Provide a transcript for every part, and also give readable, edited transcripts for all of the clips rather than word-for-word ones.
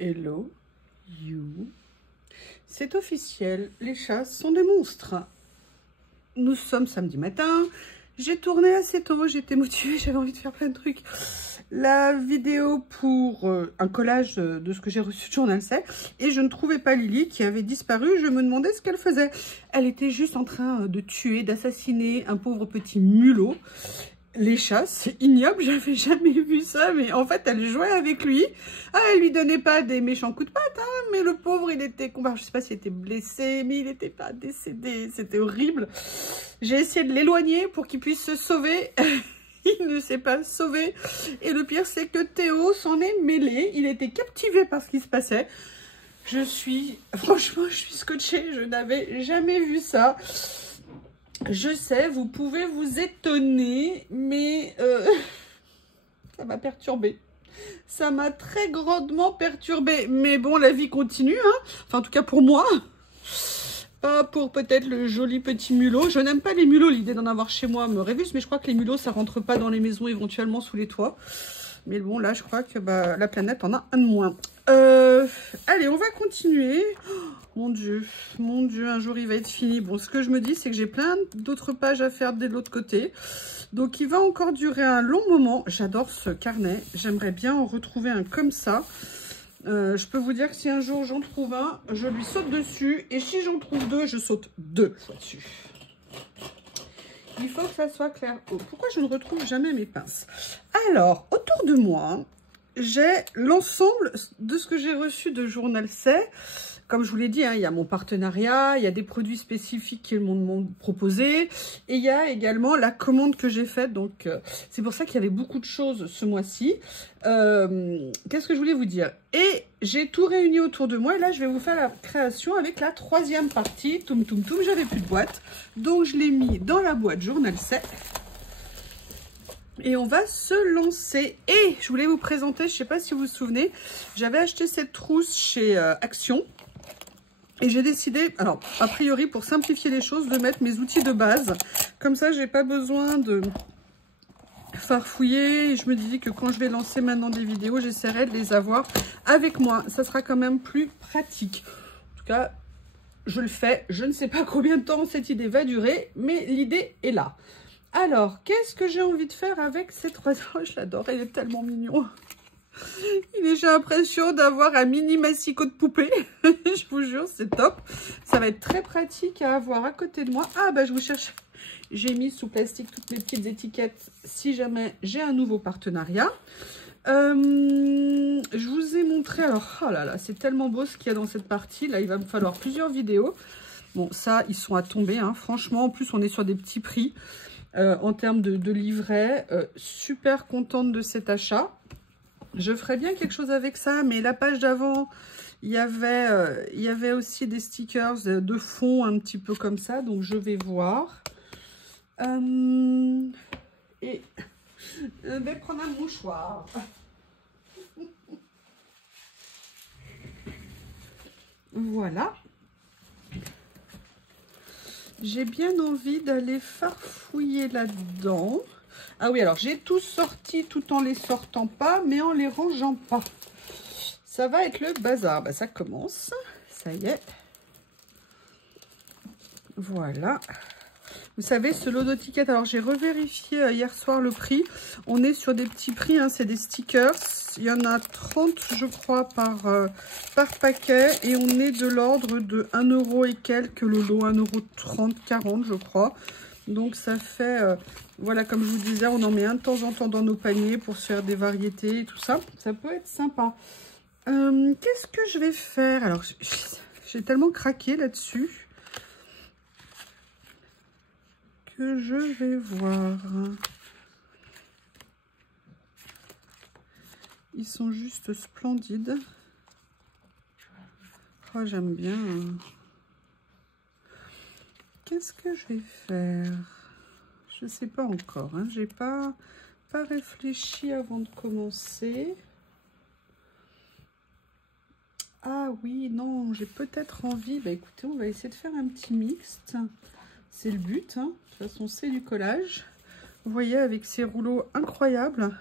Hello, you. C'est officiel, les chats sont des monstres. Nous sommes samedi matin. J'ai tourné assez tôt, j'étais motivée, j'avais envie de faire plein de trucs. La vidéo pour un collage de ce que j'ai reçu de Journal C. Et je ne trouvais pas Lily qui avait disparu. Je me demandais ce qu'elle faisait. Elle était juste en train de tuer, d'assassiner un pauvre petit mulot. Les chats, c'est ignoble, j'avais jamais vu ça, mais en fait, elle jouait avec lui. Ah, elle lui donnait pas des méchants coups de patte, hein, mais le pauvre, il était, je sais pas s'il était blessé, mais il n'était pas décédé, c'était horrible. J'ai essayé de l'éloigner pour qu'il puisse se sauver. Il ne s'est pas sauvé. Et le pire, c'est que Théo s'en est mêlé. Il était captivé par ce qui se passait. Franchement, je suis scotchée, je n'avais jamais vu ça. Je sais, vous pouvez vous étonner, mais ça m'a perturbée. Ça m'a très grandement perturbée. Mais bon, la vie continue, hein. Enfin, en tout cas pour moi. Pas pour peut-être le joli petit mulot. Je n'aime pas les mulots, l'idée d'en avoir chez moi me révulse, mais je crois que les mulots, ça rentre pas dans les maisons, éventuellement sous les toits. Mais bon, là, je crois que la planète en a un de moins. Allez, on va continuer. Oh, mon Dieu, un jour il va être fini. Bon, ce que je me dis, c'est que j'ai plein d'autres pages à faire de l'autre côté. Donc, il va encore durer un long moment. J'adore ce carnet. J'aimerais bien en retrouver un comme ça. Je peux vous dire que si un jour j'en trouve un, je lui saute dessus. Et si j'en trouve deux, je saute 2 fois dessus. Il faut que ça soit clair. Oh, pourquoi je ne retrouve jamais mes pinces? Alors, autour de moi, j'ai l'ensemble de ce que j'ai reçu de Journal C. Comme je vous l'ai dit, hein, il y a mon partenariat, il y a des produits spécifiques qu'ils m'ont proposés. Et il y a également la commande que j'ai faite. Donc, c'est pour ça qu'il y avait beaucoup de choses ce mois-ci. Qu'est-ce que je voulais vous dire? Et j'ai tout réuni autour de moi. Et là, je vais vous faire la création avec la 3e partie. Toum, toum, toum, j'avais plus de boîte. Donc, je l'ai mis dans la boîte Journal C. Et on va se lancer. Et je voulais vous présenter, je ne sais pas si vous vous souvenez, j'avais acheté cette trousse chez Action. Et j'ai décidé, alors, a priori, pour simplifier les choses, de mettre mes outils de base. Comme ça, j'ai pas besoin de farfouiller. Et je me dis que quand je vais lancer maintenant des vidéos, j'essaierai de les avoir avec moi. Ça sera quand même plus pratique. En tout cas, je le fais. Je ne sais pas combien de temps cette idée va durer, mais l'idée est là. Alors, qu'est-ce que j'ai envie de faire avec ces 3... Oh, je l'adore, il est tellement mignon. J'ai l'impression d'avoir un mini massicot de poupée. Je vous jure, c'est top. Ça va être très pratique à avoir à côté de moi. Ah, bah, je vous cherche. J'ai mis sous plastique toutes mes petites étiquettes si jamais j'ai un nouveau partenariat. Je vous ai montré... Alors, oh là là, c'est tellement beau ce qu'il y a dans cette partie. Là, il va me falloir plusieurs vidéos. Bon, ça, ils sont à tomber, hein. Franchement, en plus, on est sur des petits prix en termes de livret. Super contente de cet achat. Je ferais bien quelque chose avec ça, mais la page d'avant, il y avait aussi des stickers de fond un petit peu comme ça, donc je vais voir. Et je vais prendre un mouchoir. Voilà. J'ai bien envie d'aller farfouiller là-dedans. Ah oui, alors j'ai tout sorti tout en les sortant pas, mais en les rangeant pas. Ça va être le bazar. Bah, ça commence. Ça y est. Voilà. Vous savez, ce lot d'étiquettes, alors j'ai revérifié hier soir le prix. On est sur des petits prix, hein, c'est des stickers. Il y en a 30, je crois, par paquet. Et on est de l'ordre de 1 € et quelques le lot, 1,30 €, 40, je crois. Donc ça fait, voilà, comme je vous disais, on en met un de temps en temps dans nos paniers pour se faire des variétés et tout ça. Ça peut être sympa. Qu'est-ce que je vais faire? Alors, j'ai tellement craqué là-dessus que je vais voir. Ils sont juste splendides. Oh, j'aime bien. Qu'est-ce que je vais faire? Je ne sais pas encore. Hein. J'ai pas réfléchi avant de commencer. Ah oui, non, j'ai peut-être envie. Bah écoutez, on va essayer de faire un petit mixte. C'est le but. Hein. De toute façon, c'est du collage. Vous voyez, avec ces rouleaux incroyables.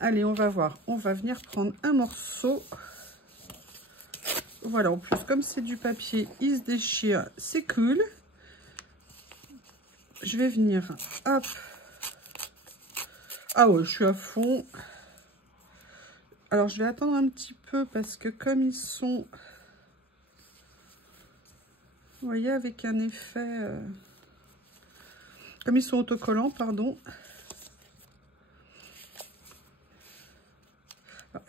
Allez, on va voir. On va venir prendre un morceau Voilà, en plus, comme c'est du papier, il se déchire, c'est cool. Je vais venir, hop. Ah ouais, je suis à fond. Alors, je vais attendre un petit peu parce que comme ils sont... Vous voyez, avec un effet... Comme ils sont autocollants, pardon.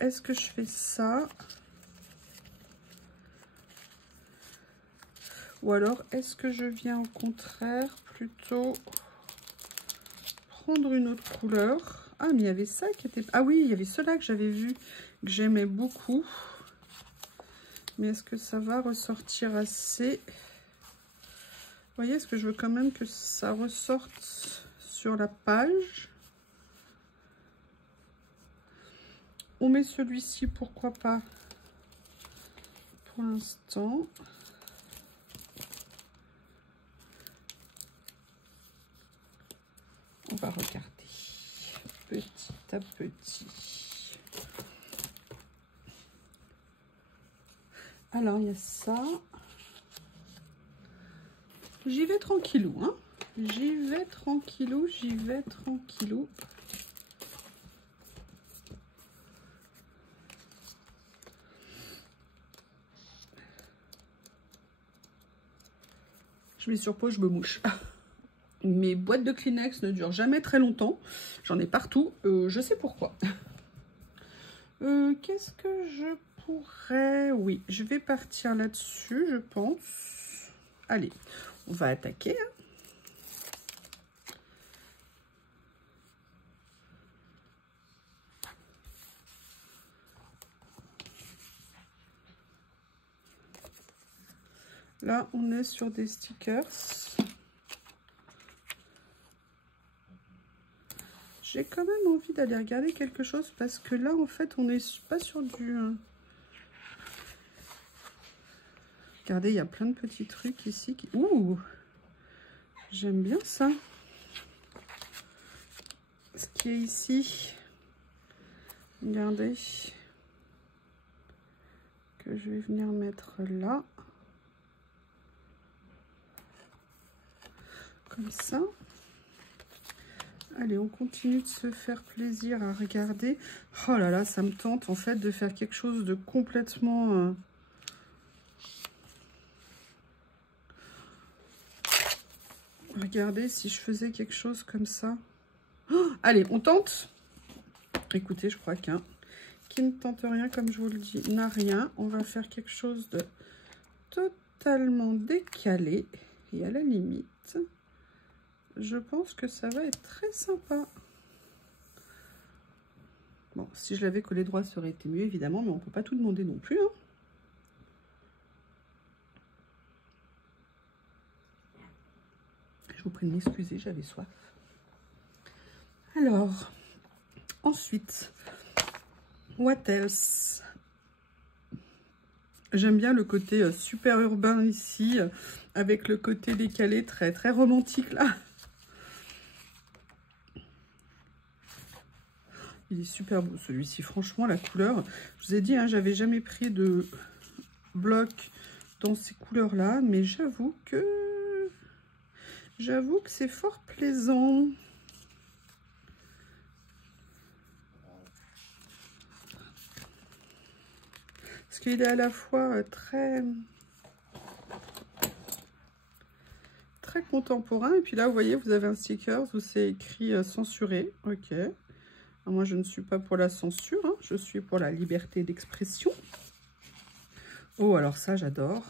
Est-ce que je fais ça? Ou alors, est-ce que je viens au contraire plutôt prendre une autre couleur? Ah, mais il y avait ça qui était... Ah oui, il y avait ceux-là que j'avais vu, que j'aimais beaucoup. Mais est-ce que ça va ressortir assez? Vous voyez, est-ce que je veux quand même que ça ressorte sur la page? On met celui-ci, pourquoi pas, pour l'instant. On va regarder petit à petit. Alors, il y a ça. J'y vais tranquillou, hein. J'y vais tranquillou, j'y vais tranquillou. Je mets sur pause, je me mouche. Mes boîtes de Kleenex ne durent jamais très longtemps. J'en ai partout. Je sais pourquoi. Qu'est-ce que je pourrais... Oui, je vais partir là-dessus, je pense. Allez, on va attaquer. Hein. Là, on est sur des stickers. J'ai quand même envie d'aller regarder quelque chose parce que là, en fait, on n'est pas sur du... Regardez, il y a plein de petits trucs ici. Qui... Ouh! J'aime bien ça. Ce qui est ici. Regardez. Que je vais venir mettre là. Comme ça. Allez, on continue de se faire plaisir à regarder. Oh là là, ça me tente en fait de faire quelque chose de complètement... Regardez si je faisais quelque chose comme ça. Oh, allez, on tente. Écoutez, je crois qu'un qui ne tente rien, comme je vous le dis, n'a rien. On va faire quelque chose de totalement décalé. Et à la limite, je pense que ça va être très sympa. Bon, si je l'avais collé droit, ça aurait été mieux, évidemment, mais on ne peut pas tout demander non plus. Hein. Je vous prie de m'excuser, j'avais soif. Alors, ensuite, what else? J'aime bien le côté super urbain ici, avec le côté décalé très très romantique là. Il est super beau celui-ci, franchement la couleur. Je vous ai dit, hein, j'avais jamais pris de bloc dans ces couleurs là, mais j'avoue que c'est fort plaisant. Parce qu'il est à la fois très contemporain. Et puis là, vous voyez, vous avez un sticker où c'est écrit censuré. Ok. Alors, moi, je ne suis pas pour la censure. Hein. Je suis pour la liberté d'expression. Oh, alors ça, j'adore.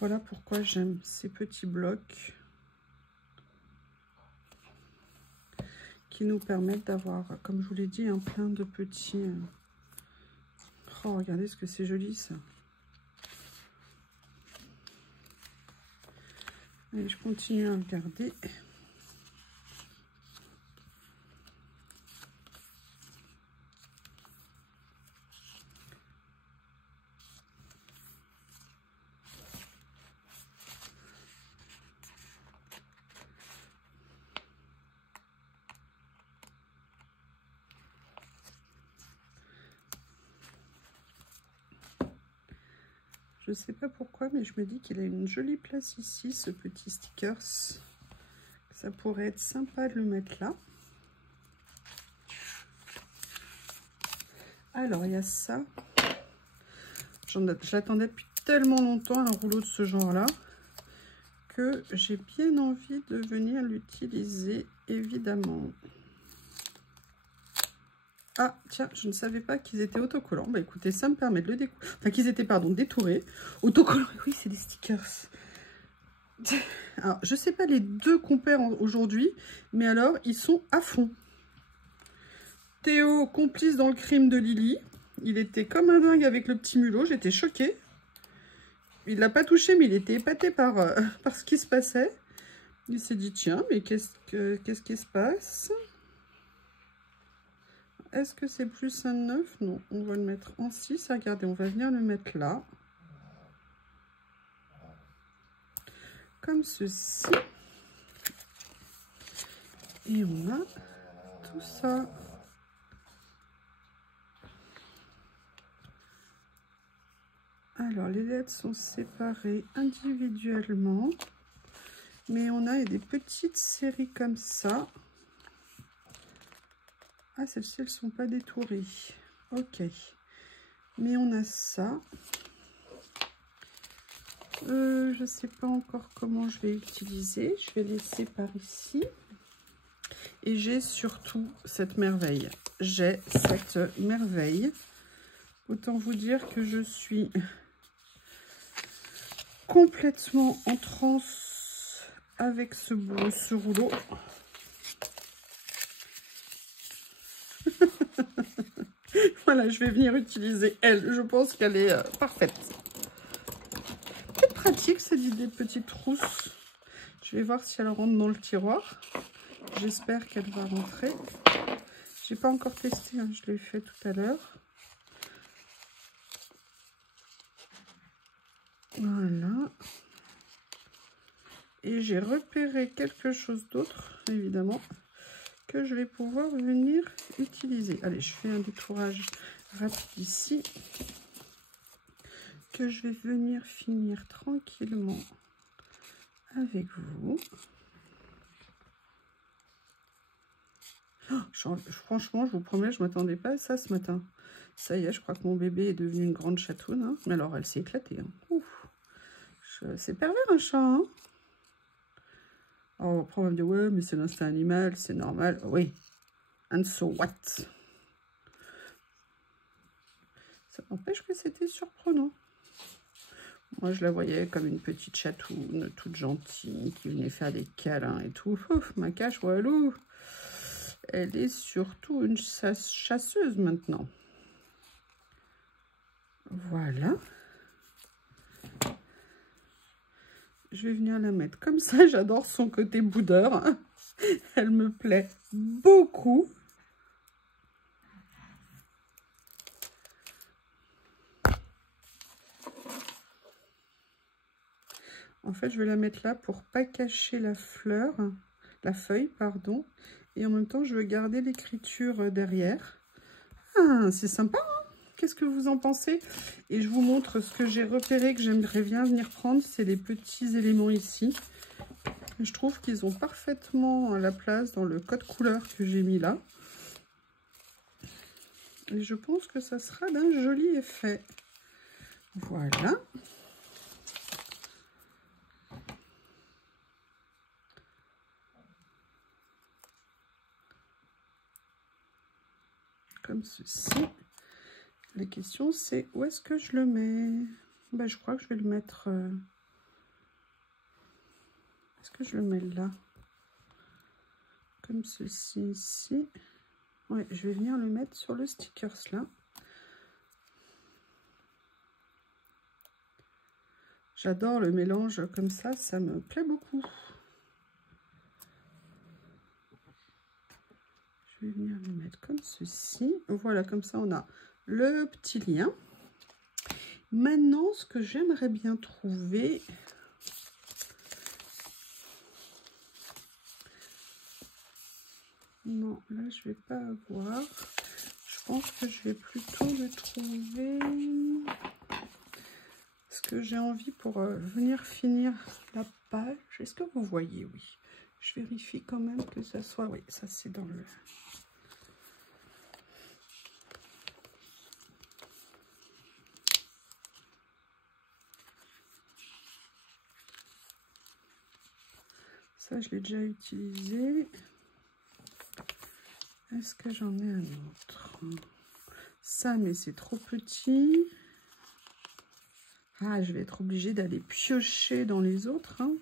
Voilà pourquoi j'aime ces petits blocs qui nous permettent d'avoir, comme je vous l'ai dit, un plein de petits... Oh, regardez ce que c'est joli, ça. Allez, je continue à regarder. Je sais pas pourquoi, mais je me dis qu'il a une jolie place ici, ce petit stickers. Ça pourrait être sympa de le mettre là. Alors, il y a ça. J'attendais depuis tellement longtemps un rouleau de ce genre-là que j'ai bien envie de venir l'utiliser, évidemment. Ah, tiens, je ne savais pas qu'ils étaient autocollants. Bah écoutez, ça me permet de le découvrir. Enfin, qu'ils étaient, pardon, détourés. Autocollants, oui, c'est des stickers. Alors, je sais pas les deux qu'on perd aujourd'hui, mais alors, ils sont à fond. Théo, complice dans le crime de Lily. Il était comme un dingue avec le petit mulot, j'étais choquée. Il l'a pas touché, mais il était épaté par ce qui se passait. Il s'est dit, tiens, mais qu'est-ce qui se passe? Est-ce que c'est plus un 9? Non, on va le mettre en 6. Regardez, on va venir le mettre là. Comme ceci. Et on a tout ça. Alors, les lettres sont séparées individuellement. Mais on a des petites séries comme ça. Ah, celles-ci, elles ne sont pas détourées. Ok. Mais on a ça. Je ne sais pas encore comment je vais utiliser. Je vais laisser par ici. Et j'ai surtout cette merveille. J'ai cette merveille. Autant vous dire que je suis complètement en transe avec ce rouleau. Voilà, je vais venir utiliser elle. Je pense qu'elle est parfaite. C'est pratique cette idée de petite trousse. Je vais voir si elle rentre dans le tiroir. J'espère qu'elle va rentrer. J'ai pas encore testé, hein, je l'ai fait tout à l'heure. Voilà. Et j'ai repéré quelque chose d'autre, évidemment, que je vais pouvoir venir utiliser. Allez, je fais un détourage rapide ici, que je vais venir finir tranquillement avec vous. Oh, franchement, je vous promets, je ne m'attendais pas à ça ce matin. Ça y est, je crois que mon bébé est devenu une grande chatoune. Hein. Mais alors, elle s'est éclatée. Hein. C'est pervers un chat. Hein. Alors, après, on va me dire, ouais, mais c'est l'instinct animal, c'est normal. Oui. And so what? Ça n'empêche que c'était surprenant. Moi, je la voyais comme une petite chatoune, toute gentille, qui venait faire des câlins et tout. Ouf, ma cache, walou. Elle est surtout une chasseuse maintenant. Voilà. Je vais venir la mettre comme ça. J'adore son côté boudeur. Elle me plaît beaucoup. En fait, je vais la mettre là pour pas cacher la feuille, pardon. Et en même temps, je veux garder l'écriture derrière. Ah, c'est sympa, hein? Qu'est-ce que vous en pensez? Et je vous montre ce que j'ai repéré, que j'aimerais bien venir prendre. C'est les petits éléments ici. Je trouve qu'ils ont parfaitement la place dans le code couleur que j'ai mis là. Et je pense que ça sera d'un joli effet. Voilà. Comme ceci. La question c'est où est-ce que je le mets? Ben, je crois que je vais le mettre... Est-ce que je le mets là? Comme ceci ici. Ouais, je vais venir le mettre sur le stickers là. J'adore le mélange comme ça me plaît beaucoup. Je vais venir le mettre comme ceci. Voilà, comme ça on a le petit lien. Maintenant, ce que j'aimerais bien trouver... Non, là je vais pas avoir. Je pense que je vais plutôt le trouver... que j'ai envie pour venir finir la page. Est-ce que vous voyez? Oui. Je vérifie quand même que ça soit... Oui, ça c'est dans le... Ça, je l'ai déjà utilisé. Est-ce que j'en ai un autre? Ça, mais c'est trop petit. Ah, je vais être obligée d'aller piocher dans les autres. Hein.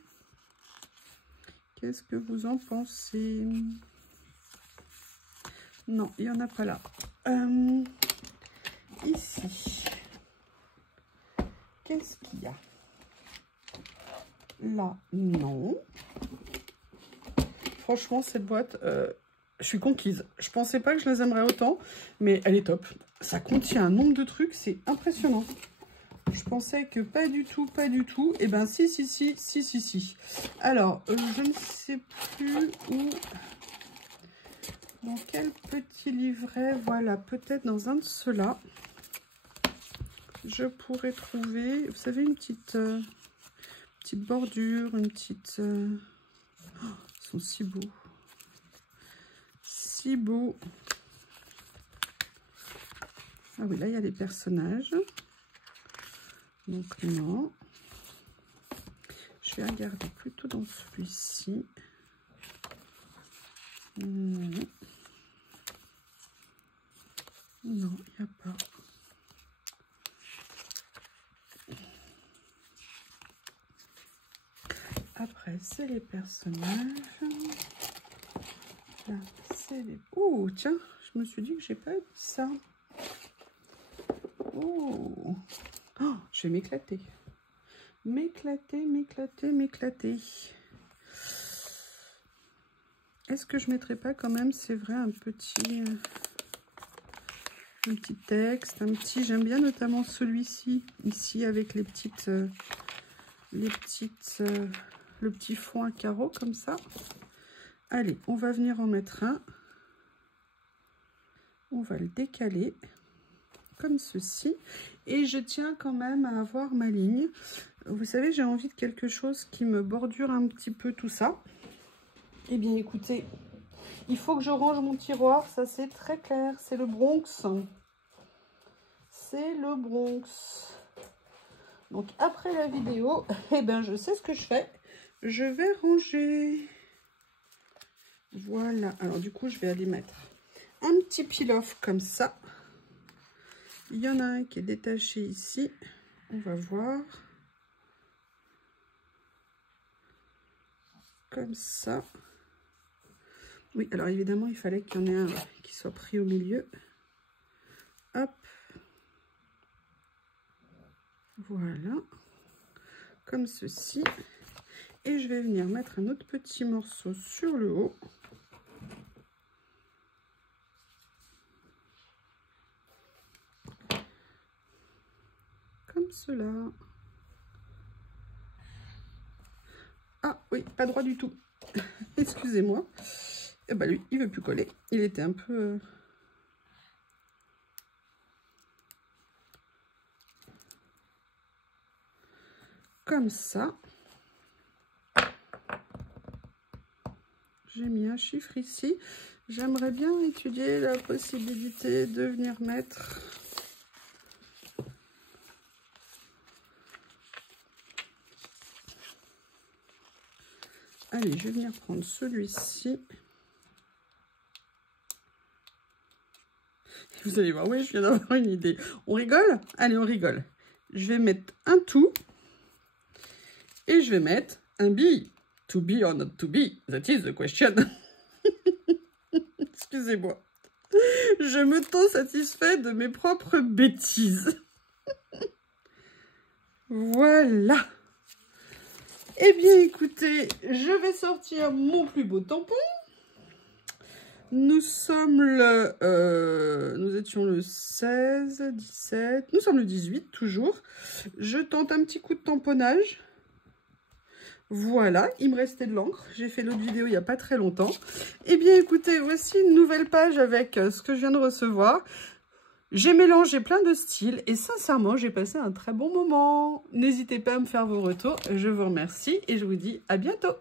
Qu'est-ce que vous en pensez? Non, il n'y en a pas là. Ici. Qu'est-ce qu'il y a? Là, non. Franchement, cette boîte, je suis conquise. Je pensais pas que je les aimerais autant, mais elle est top. Ça contient un nombre de trucs, c'est impressionnant. Je pensais que pas du tout, pas du tout. Et ben si, si, si, si, si, si. Alors, je ne sais plus où... Dans quel petit livret, voilà, peut-être dans un de ceux-là, je pourrais trouver, vous savez, une petite bordure, une petite... Oh, ils sont si beaux. Si beaux. Ah oui, là, il y a des personnages. Donc, non. Je vais regarder plutôt dans celui-ci. Non, il n'y a pas. Après, c'est les personnages. Là, c'est les... Oh, tiens, je me suis dit que j'ai pas dit ça. Oh, oh, je vais m'éclater. M'éclater, m'éclater, m'éclater. Est-ce que je mettrais pas quand même, c'est vrai, un petit texte, un petit... J'aime bien notamment celui-ci, ici, avec les petites... le petit fond à carreaux, comme ça. Allez, on va venir en mettre un. On va le décaler, comme ceci. Et je tiens quand même à avoir ma ligne. Vous savez, j'ai envie de quelque chose qui me bordure un petit peu tout ça. Eh bien, écoutez, il faut que je range mon tiroir. Ça, c'est très clair. C'est le Bronx. C'est le Bronx. Donc, après la vidéo, eh ben, je sais ce que je fais. Je vais ranger. Voilà. Alors, du coup, je vais aller mettre un petit peel-off comme ça. Il y en a un qui est détaché ici. On va voir. Comme ça. Oui, alors évidemment, il fallait qu'il y en ait un qui soit pris au milieu. Hop. Voilà. Comme ceci. Et je vais venir mettre un autre petit morceau sur le haut. Comme cela. Ah oui, pas droit du tout. Excusez-moi. Et bah lui, il veut plus coller. Il était un peu... Comme ça. J'ai mis un chiffre ici. J'aimerais bien étudier la possibilité de venir mettre... Allez, je vais venir prendre celui-ci. Vous allez voir, oui, je viens d'avoir une idée. On rigole? Allez, on rigole. Je vais mettre un tout. Et je vais mettre un be. To be or not to be, that is the question. Excusez-moi. Je me satisfait de mes propres bêtises. Voilà. Eh bien, écoutez, je vais sortir mon plus beau tampon. Nous sommes le... nous étions le 16, 17... Nous sommes le 18, toujours. Je tente un petit coup de tamponnage. Voilà, il me restait de l'encre. J'ai fait l'autre vidéo il n'y a pas très longtemps. Eh bien, écoutez, voici une nouvelle page avec ce que je viens de recevoir. J'ai mélangé plein de styles et sincèrement, j'ai passé un très bon moment. N'hésitez pas à me faire vos retours. Je vous remercie et je vous dis à bientôt.